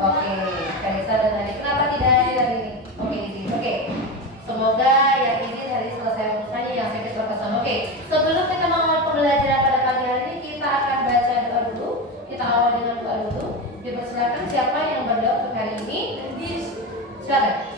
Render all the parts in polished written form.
Oke, Kalisa dan Adi. Kenapa tidak hadir hari ini? Oke, izin. Oke. Semoga yang izin hari ini selesai urusannya, yang sakit terpesan. Oke, sebelum kita mengawal pembelajaran pada pagi hari ini, kita akan baca doa dulu. Kita awal dengan doa dulu. Dipersilakan siapa yang berdoa untuk hari ini? Silakan.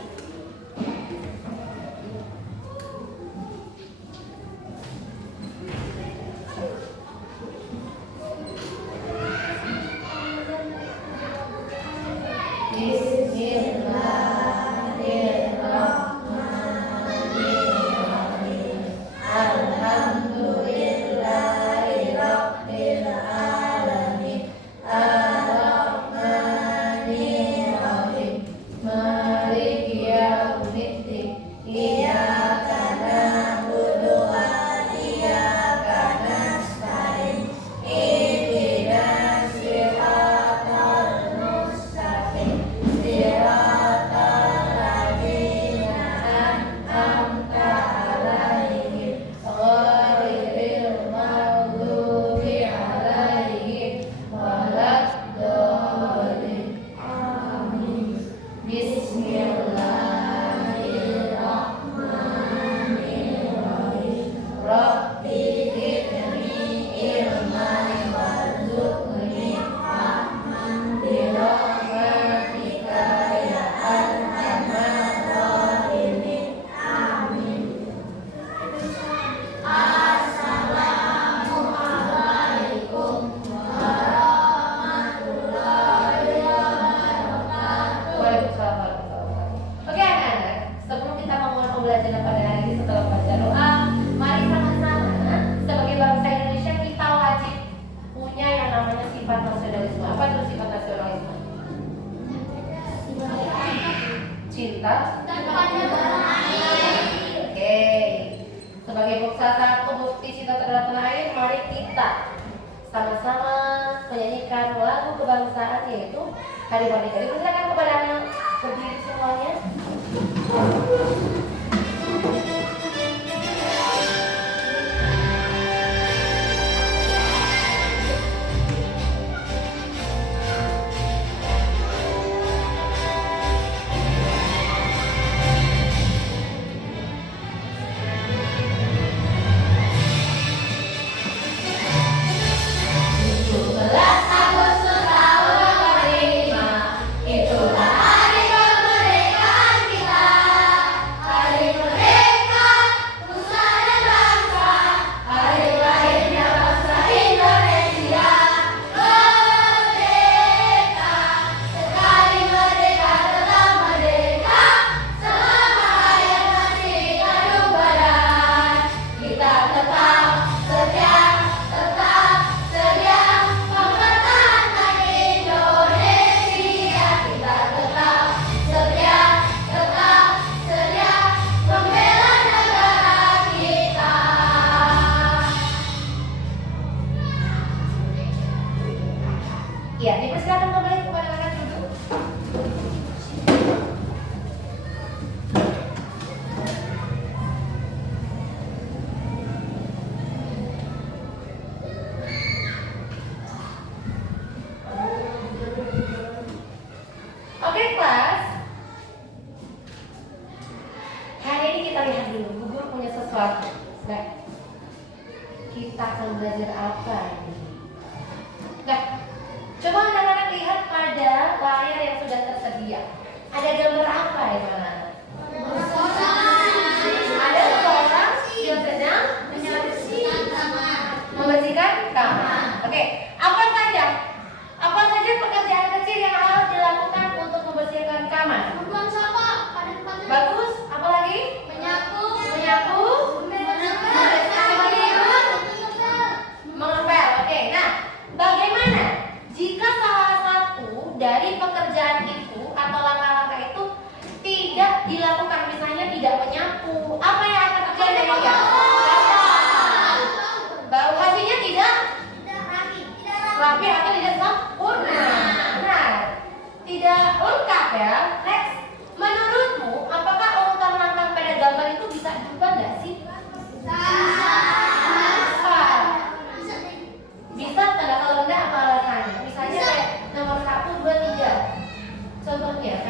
Bisa tanda kalau rendah apa alasannya? Misalnya kayak nomor 1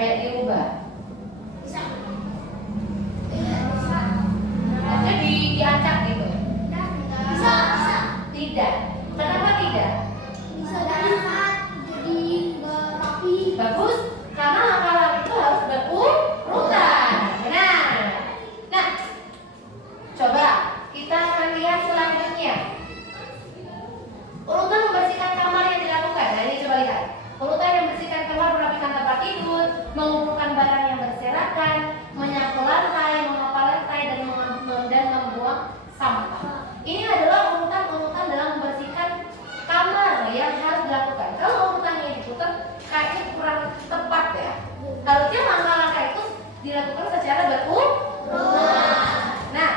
kayak diubah? Bisa. Maksudnya diacak gitu? Bisa. Tidak. Kenapa tidak? Bisa dapat jadi rapi. Bagus, karena langkah-langkah itu harus berurutan. Benar. Nah, coba kita akan lihat selanjutnya. Urutan membersihkan kamar yang dilakukan. Nah, ini coba lihat. Urutan yang membersihkan kamar, merapikan tempat tidur, mengumpulkan barang yang berserakan, menyapu lantai, mengapa lantai, dan membuang sampah. Ini adalah urutan-urutan dalam membersihkan kamar yang harus dilakukan. Kalau urutannya diputar, kayaknya kurang tepat ya. Harusnya langkah-langkah itu dilakukan secara berurutan. Nah,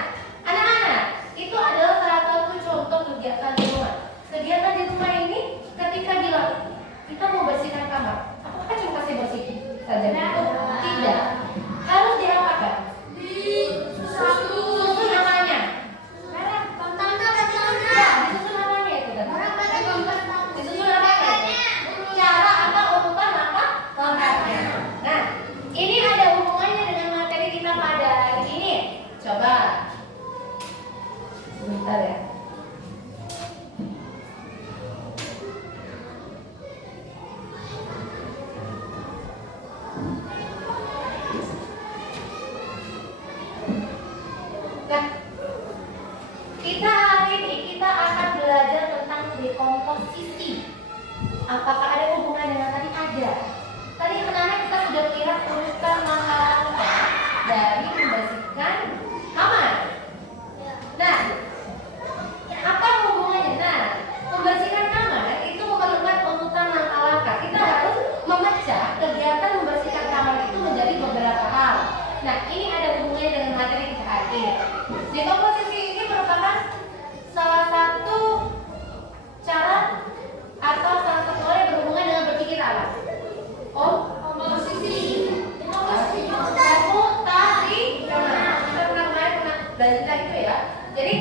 anak-anak, itu adalah salah satu contoh kegiatan di rumah. Kegiatan di rumah ini ketika dilakukan, kita mau bersihkan kamar. Apakah cuma kasih bersih saja? Tidak. Harus diapakan? Susun namanya. Ya, disusun namanya itu tadi. Disusun namanya. Cara atau urutan langkahnya. Nah, ini ada hubungannya dengan materi kita pada hari ini. Coba. Sebentar ya. Nah, kita hari ini kita akan belajar tentang dekomposisi. Apakah ada hubungan dengan tadi? Ada. Tadi anak-anak kita sudah melihat urutan langkah-langkah dari membersihkan kamar. Nah, apa hubungannya? Nah, membersihkan kamar itu memerlukan urutan langkah-langkah. Kita harus memecah kegiatan membersihkan kamar itu menjadi beberapa hal. Nah, ini ada hubungannya dengan materi kita hari ini. Dekomposisi ini merupakan salah satu cara atau salah satu hal yang berhubungan dengan berpikir apa? Komposisi. Reputasi. Kita pernah belajar itu ya. Jadi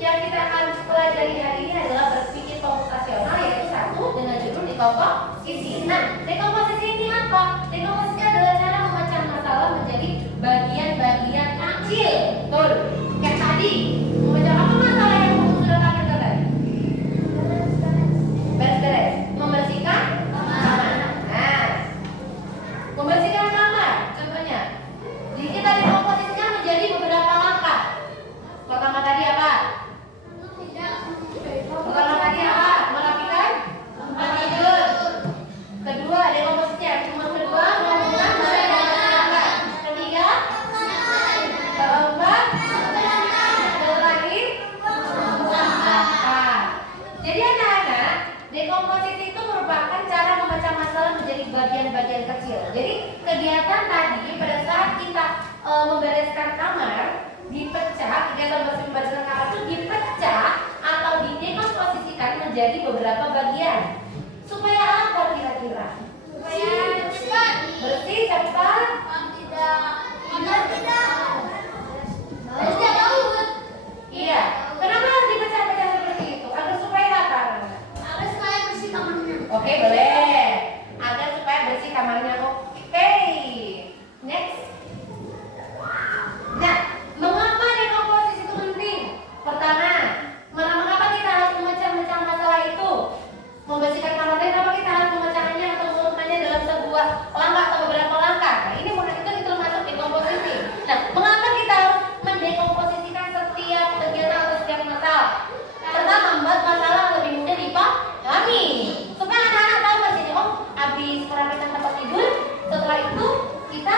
yang kita akan pelajari hari ini adalah berpikir komputasional, yaitu satu dengan judul dekomposisi. Nah, dekomposisi ini apa? Dekomposisi adalah cara memecah masalah menjadi bagian-bagian kecil. Betul. Kayak tadi, memecah apa masalah yang sudah kami katakan? Beres-beres. Membersihkan kamar. Nah, membersihkan kamar, contohnya. Jadi kita dekomposisinya menjadi beberapa langkah. Pertama tadi apa? Pertama tadi apa? Merapikan tempat tidur. Kedua, dekomposisinya. Cuma kedua, menghubungkan barang yang berserakan. Ketiga, keempat, terakhir, sampah. Jadi anak-anak, dekomposisi itu merupakan cara memecah masalah menjadi bagian-bagian kecil. Jadi kegiatan tadi pada saat kita membereskan kamar, dipecah, kegiatan membereskan kamar itu dipecah atau didekomposisikan menjadi beberapa bagian. Supaya apa kira-kira? Supaya cepat bersih, cepat, Iya. Kenapa harus dipecah-pecah seperti itu? Agar supaya apa? Oke, boleh. Agar supaya bersih kamarnya. Oke. Next. Nah, mengapa dekomposisi itu penting? Pertama, mengapa kita harus memecah-mecah masalah itu? Membersihkan kamar, kenapa kita harus memecahkannya atau mengurutannya dalam sebuah langkah atau beberapa langkah? Nah, ini itu termasuk dekomposisi. Nah, mengapa kita harus mendekomposisikan setiap kegiatan atau setiap masalah? Serta membuat masalah lebih mudah dipahami. Supaya anak-anak tahu di sini, oh, habis merapikan tempat tidur, setelah itu kita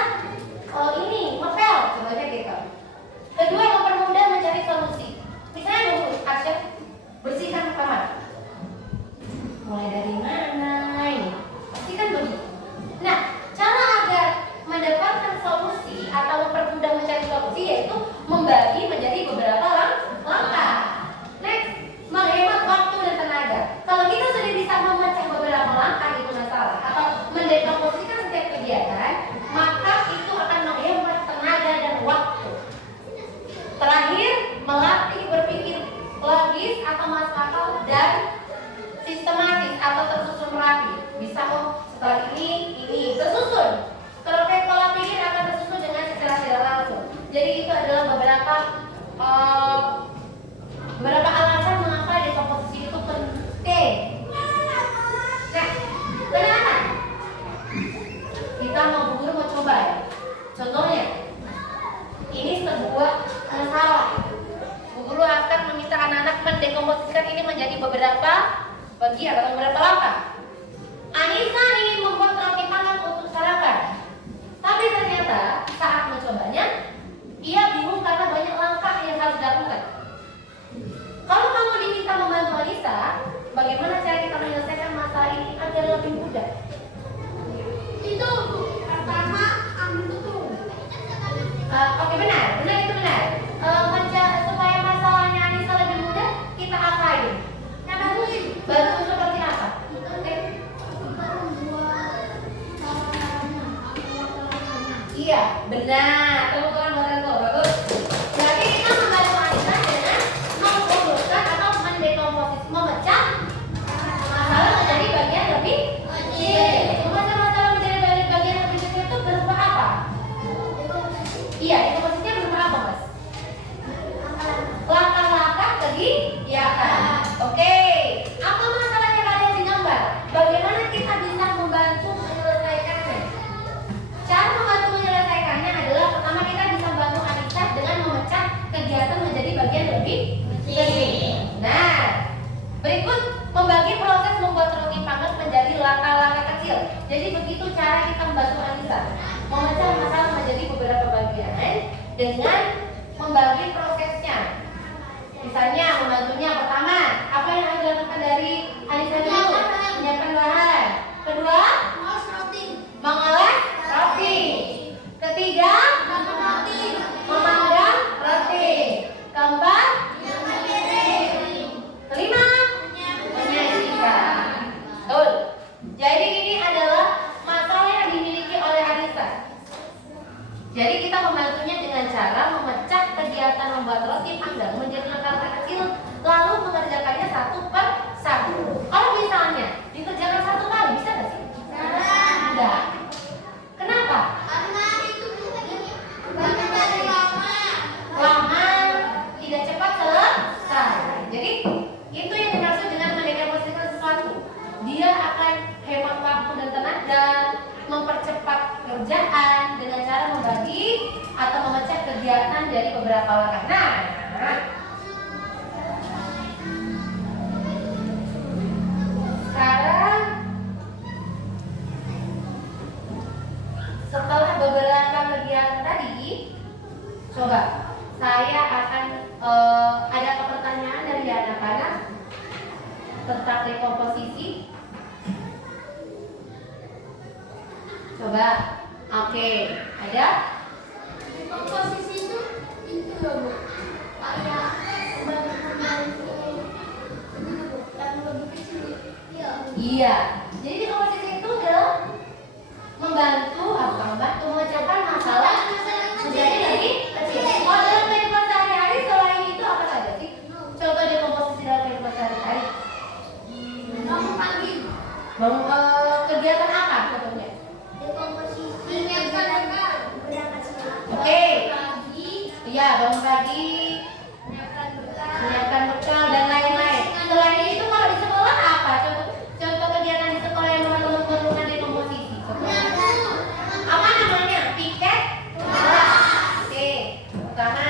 ini ngepel, contohnya gitu. Kedua, mempermudah mencari solusi. Misalnya dulu, action bersihkan kamar. Mulai dari mana ini? Pasti kan begitu. Nah, cara agar mendapatkan solusi atau mempermudah mencari solusi yaitu membagi menjadi beberapa langkah. Next, menghemat waktu dan tenaga. Kalau kita sudah bisa memecah beberapa langkah itu masalah atau mendekomposisikan setiap kegiatan, maka itu akan menghemat tenaga dan waktu. Terakhir, melatih berpikir logis atau masuk akal dan sistematis atau tersusun rapi. Bisa setelah ini tersusun. Iya, benar. Tepuk tangan buat Renzo. Bagus. Berarti kita membantu Anissa dengan mengumpulkan atau mendekomposisi, memecah masalah menjadi bagian lebih kecil. Memecah masalah menjadi bagian lebih kecil itu berupa apa? Iya, dekomposisinya berupa apa, Mas? Langkah-langkah kegiatan. Oke. Apa masalahnya kalian digambar? Bagaimana kita bisa membantu menyelesaikannya? Cara membantu menyelesaikannya adalah pertama kita bisa bantu Anissa dengan memecah kegiatan menjadi bagian lebih kecil. Nah, berikut membagi proses membuat roti panggang menjadi langkah-langkah kecil. Jadi begitu cara kita membantu Anissa memecah masalah menjadi beberapa bagian dengan membagi prosesnya. Misalnya membantunya pertama, apa yang harus dilakukan dari Anissa dulu? Menyiapkan bahan. Kedua, mengolah roti. Ketiga, memanggang roti. Keempat, kelima, menyajikan. Betul. Jadi ini adalah masalah yang dimiliki oleh Anissa. Jadi kita membantunya dengan cara memecah kegiatan membuat roti panggang menjadi langkah-langkah kecil, lalu mengerjakannya satu per satu. Kalau misalnya dikerjakan satu kali, bisa nggak sih? Enggak. Kenapa? Lama, tidak cepat selesai. Jadi itu yang dimaksud dengan mendekomposisikan sesuatu. Dia akan hemat waktu dan tenaga, mempercepat kerjaan dengan cara membagi atau memecah kegiatan dari beberapa langkah. Nah, sekarang setelah beberapa kegiatan tadi, coba saya akan ada pertanyaan dari anak-anak tentang dekomposisi. Coba, oke, ada? Komposisi itu loh, Bu. Kayak yang lebih kecil. Iya. Jadi dekomposisi itu adalah membantu memecahkan masalah menjadi lebih kecil. Kalau dalam kehidupan sehari-hari selain itu apa saja sih? Contoh dekomposisi dalam kehidupan sehari-hari. Bangun pagi. Kegiatan apa contohnya? Dekomposisi berangkat sekolah. Oke. Pagi. Iya, bangun pagi, menyiapkan bekal dan lain-lain. Selain itu kalau di sekolah apa? Contoh kegiatan di sekolah yang memerlukan dekomposisi. Apa namanya? Piket kelas. Oke. Pertama,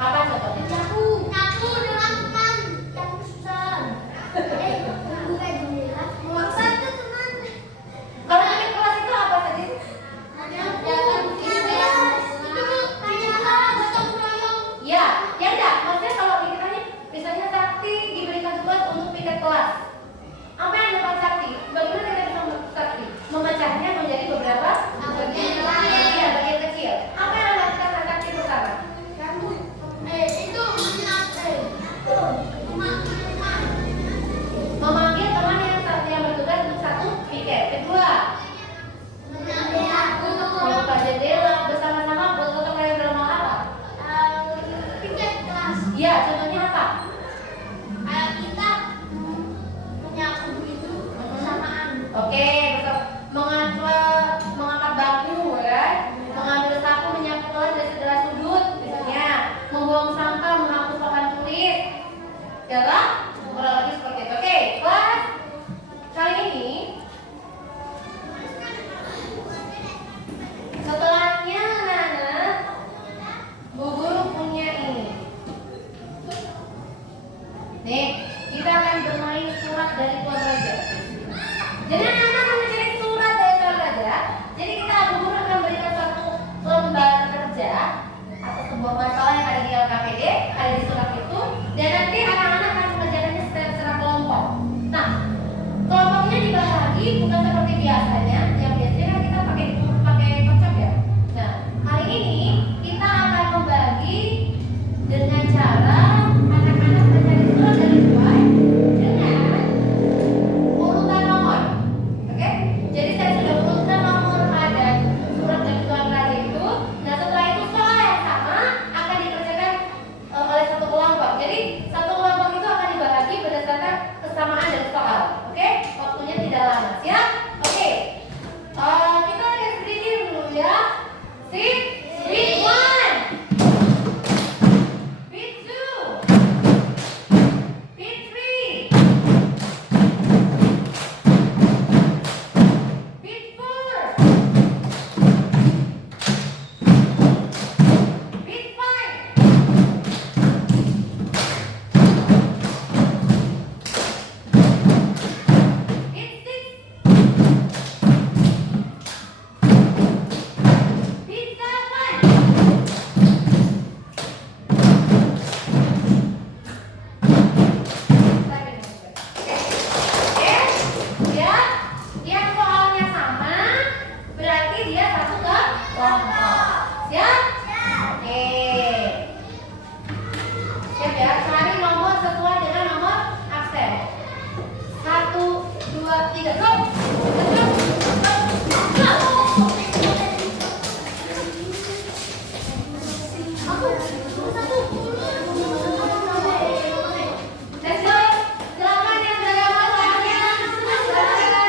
apa contohnya? Nyapu dilakukan yang susah. Buka jendela. Maksa itu teman. Kalau piket kelas itu apa saja? Ya, ya enggak. Maksudnya kalau pikirannya misalnya Sakti diberikan tugas untuk piket kelas. Apa yang dapat Sakti? Bagaimana kita bisa membantu Sakti? Memecahnya menjadi beberapa bagian kecil. Apa yang dilakukan Sakti pertama? Memanggil teman yang bertugas untuk satu piket. Kedua, membuka jendela bersama-sama bergotong royong dalam hal apa? Iya, contohnya apa? Oke, mengangkat bangku, ya, mengambil sapu, menyapu kelas dari segala sudut, misalnya membuang sampah, menghapus papan tulis, ya kan? Kurang lebih seperti itu. Oke, kelas kali ini setelahnya Nana, Bu Guru punya ini. Nih, kita akan bermain surat dari Tuan Raja. Jadi anak-anak akan mencari surat dari Tuan Raja. Jadi kita Bu Guru akan berikan suatu lembar kerja atau sebuah masalah yang ada di LKPD, ada di surat itu, dan nanti anak-anak akan mengerjakannya secara kelompok. Nah, kelompoknya dibagi bukan seperti biasanya. Yang biasanya kan kita pakai kocok ya. Nah, kali ini kita akan membagi dengan cara anak-anak mencari surat dari luar dengan urutan nomor. Oke? Jadi saya sudah urutkan nomor ada surat dari Tuan Raja. Siap? Oke. Kita lihat sedikit dulu ya. Sip. Beat 1. Beat 2. Beat 3. Beat 4. Beat 5. Beat 6. Beat 7. Oke, ya, yang soalnya sama berarti dia satu kelompok. Siap? Oke. Siap ya, cari nomor sesuai dengan nomor absen. 1, 2, 3, go. Let's go. Silakan yang sudah hafal soalnya. Silakan.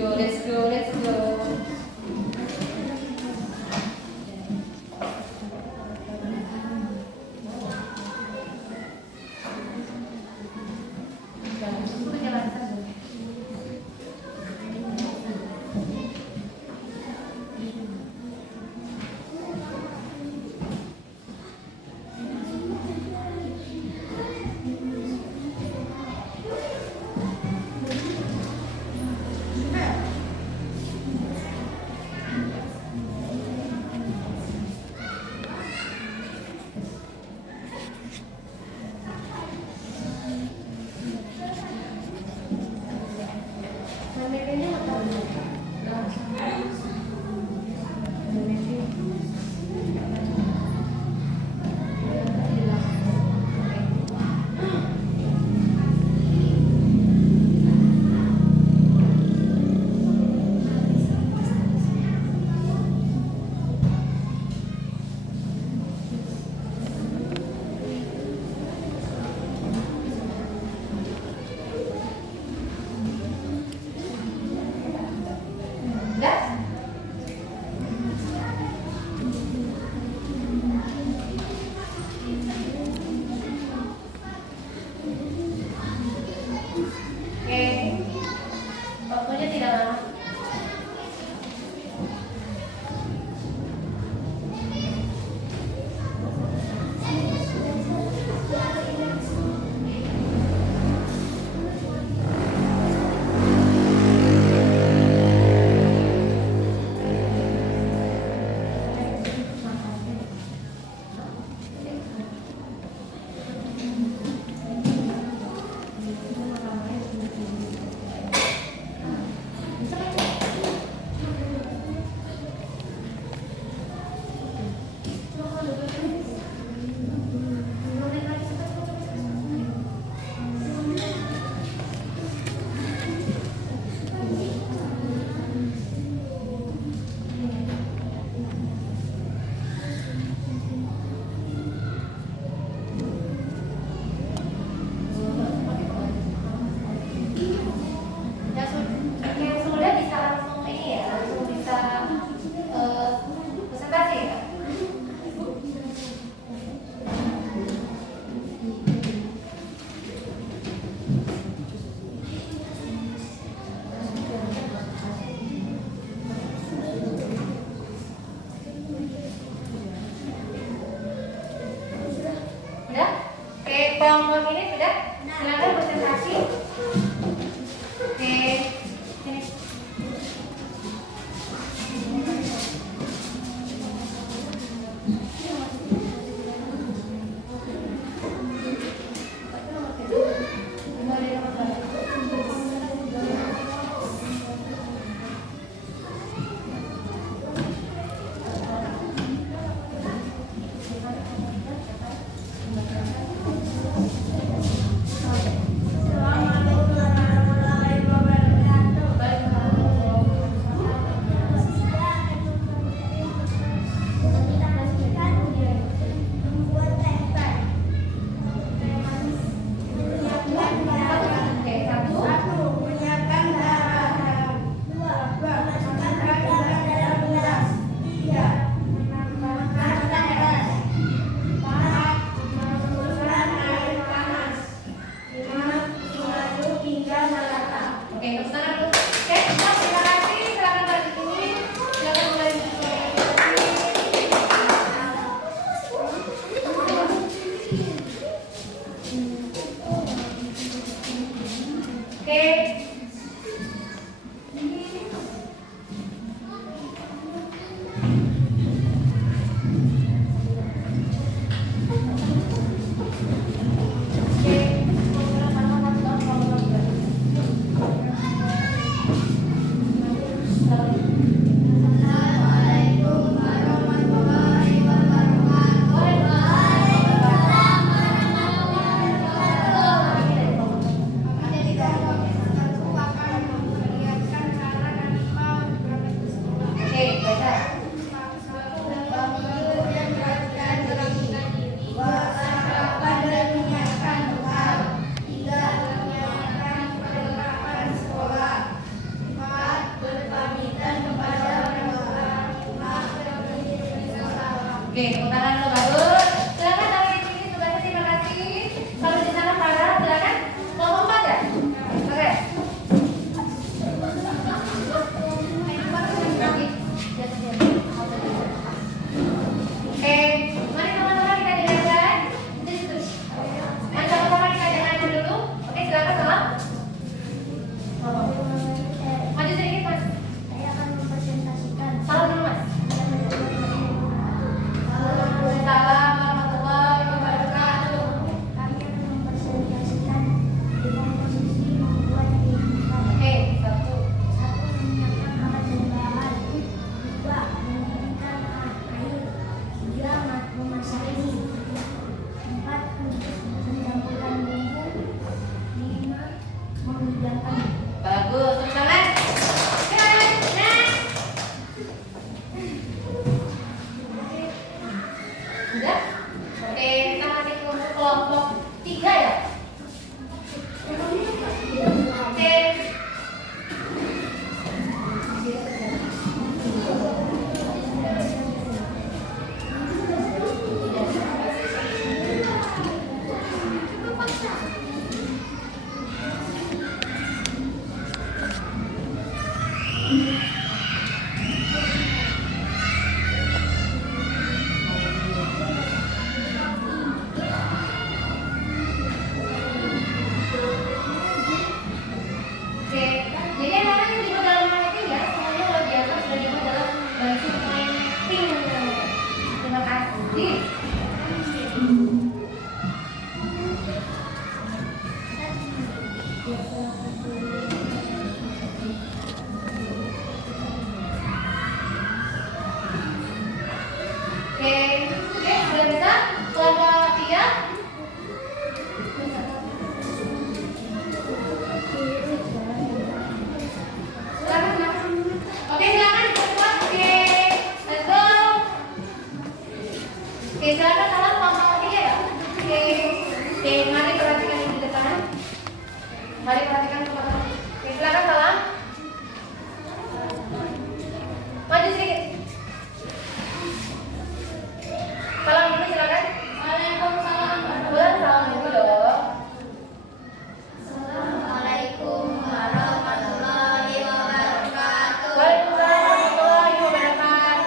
go, let's go, let's go. Udah? Oke, waktunya tidak lama. Yang sudah bisa langsung ini ya, langsung bisa presentasi ya. Udah? Oke, kelompok ini sudah. Silakan presentasi. Oke, sini. Selamat Oke, tepuk tangan dulu bagus. Silakan dari sini tugasnya, terima kasih. Kalau di sana pada silakan kelompok 4 ya. Oke. Mari sama-sama kita dengarkan. Mari sama-sama kita dengarkan dulu. Oke, silakan salam. Maju sedikit mas. Saya akan mempresentasikan. Salam dulu mas. Salam warahmatullahi wabarakatuh. Kami akan mempresentasikan dekomposisi membuat kehidupan. Oke, satu. Satu, menyiapkan alat dan bahan. Dua, mendidihkan air. Tiga, memasak mie. Empat, mencampurkan bumbu. Lima, menghidangkan. Bagus, tepuk tangan. Silakan. Next. Sudah? Oke, kita masih ke kelompok 3 ya. Oke. Oke, jadi anak-anak yang di dalam marketing ya, semuanya luar biasa sudah dibuat dalam bentuk marketing. Terima kasih. Oke, sudah bisa? Kelompok 3. Silakan. Oke, silakan cepat. Oke, let's go. Oke, silakan salam kelompok 3 ya. Oke, mari perhatikan yang di depan. Mari perhatikan kelompok. Oke, silakan salam. Maju sedikit. Salam dulu silakan. Waalaikumsalam. Bulan salam dulu dong. Assalamualaikum warahmatullahi wabarakatuh. Waalaikumsalam warahmatullahi wabarakatuh.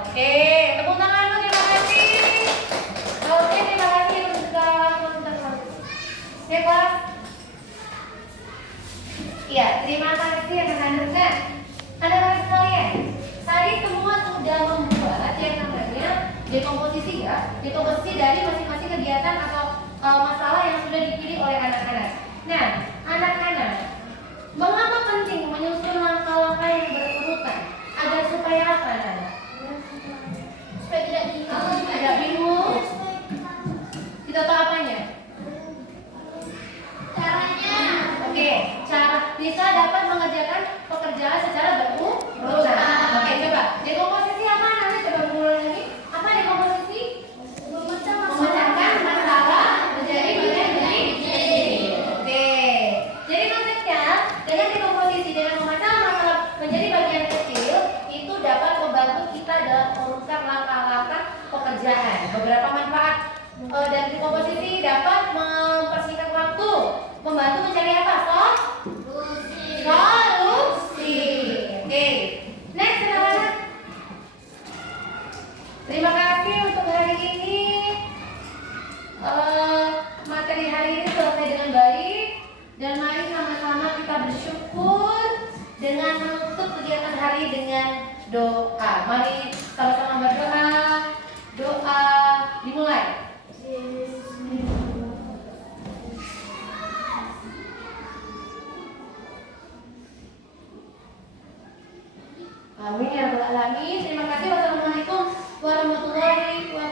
Oke, tepuk tangan dulu, terima kasih. Oke, terima kasih yang sudah menonton. Ya, kelas. Iya, terima kasih yang menghadirkan. Anak-anak sekalian, tadi semua sudah membuat yang namanya dekomposisi ya, dekomposisi dari masing-masing kegiatan atau masalah yang sudah dipilih oleh anak-anak. Nah, anak-anak, mengapa penting menyusun langkah-langkah yang berurutan agar supaya apa, anak-anak? Supaya tidak bingung. Tidak bingung? Kita tahu apanya? Caranya. Oke, cara bisa dapat mengerjakan pekerjaan secara berurutan. Oke, coba. Dekomposisi apa namanya? Coba mengulang lagi. Apa dekomposisi? Memecahkan masalah menjadi bagian dari Oke. Jadi konsepnya dengan dekomposisi dengan memecah masalah menjadi bagian kecil itu dapat membantu kita dalam merumuskan langkah-langkah pekerjaan. Beberapa manfaat dan dekomposisi dapat mempersingkat waktu, membantu mencari apa? Solusi. Oke. Next, anak-anak. Terima kasih untuk hari ini. Materi hari ini selesai dengan baik dan mari sama-sama kita bersyukur dengan menutup kegiatan hari dengan doa. Mari sama-sama berdoa. Doa dimulai. Amin ya rabbal alamin. Terima kasih. Wassalamualaikum warahmatullahi wabarakatuh.